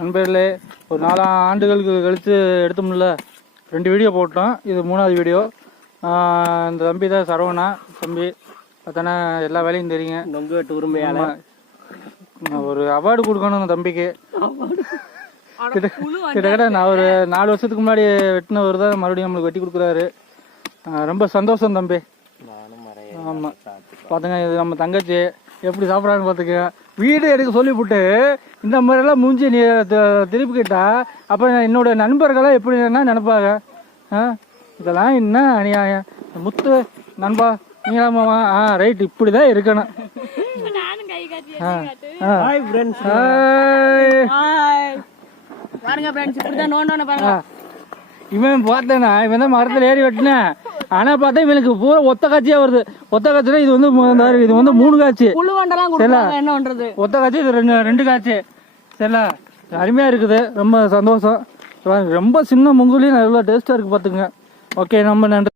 நண்பர்களே, ஒரு 4 ஆண்டுகளுக்கு கழித்து எடுத்தோம்ல, 2 வீடியோ போட்டோம். இது 3வது வீடியோ. இந்த தம்பி தான் சரவணா தம்பி. பார்த்தானே எல்லா வேலையும் தெரியுங்க. நொங்கு வெட்டு உரிமையாளர். ஒரு அவார்டு கொடுக்கணும் அந்த தம்பிக்கு. கிட்டத்தட்ட நான் ஒரு 4 வருஷத்துக்கு முன்னாடி வெட்டினவர் தான் மறுபடியும் நம்மளுக்கு வெட்டி கொடுக்குறாரு. ரொம்ப சந்தோஷம் தம்பி. ஆமாம், பார்த்துங்க, இது நம்ம தங்கச்சி எப்படி சாப்பிட்றான்னு பார்த்துக்க. வீடு எடுக்க சொல்லிவிட்டு இந்த மாதிரிலாம் மூஞ்சி நீ திருப்பி கேட்டா அப்போ என்னோட நண்பர்களாம் எப்படி என்ன நினைப்பாங்க? இதெல்லாம் என்ன அநியாயம். முத்து நண்பா நீங்களாமாவா? ரைட், இப்படி தான் இருக்கணும். இவன் பார்த்தேன்னா இவன் தான் மரத்தில் ஏறி வெட்டினேன். ஆனா பார்த்தா இவனுக்கு பூரா ஒத்த காட்சியா வருது. ஒத்த காட்சினா இது வந்து 3 காட்சி. ஒத்த காட்சி இது 2 காட்சி. சரிங்களா, அருமையா இருக்குது. ரொம்ப சந்தோஷம். ரொம்ப சின்ன முங்குலியும் நல்லா டேஸ்டா இருக்கு பார்த்துங்க. ஓகே, நம்ம நன்றி.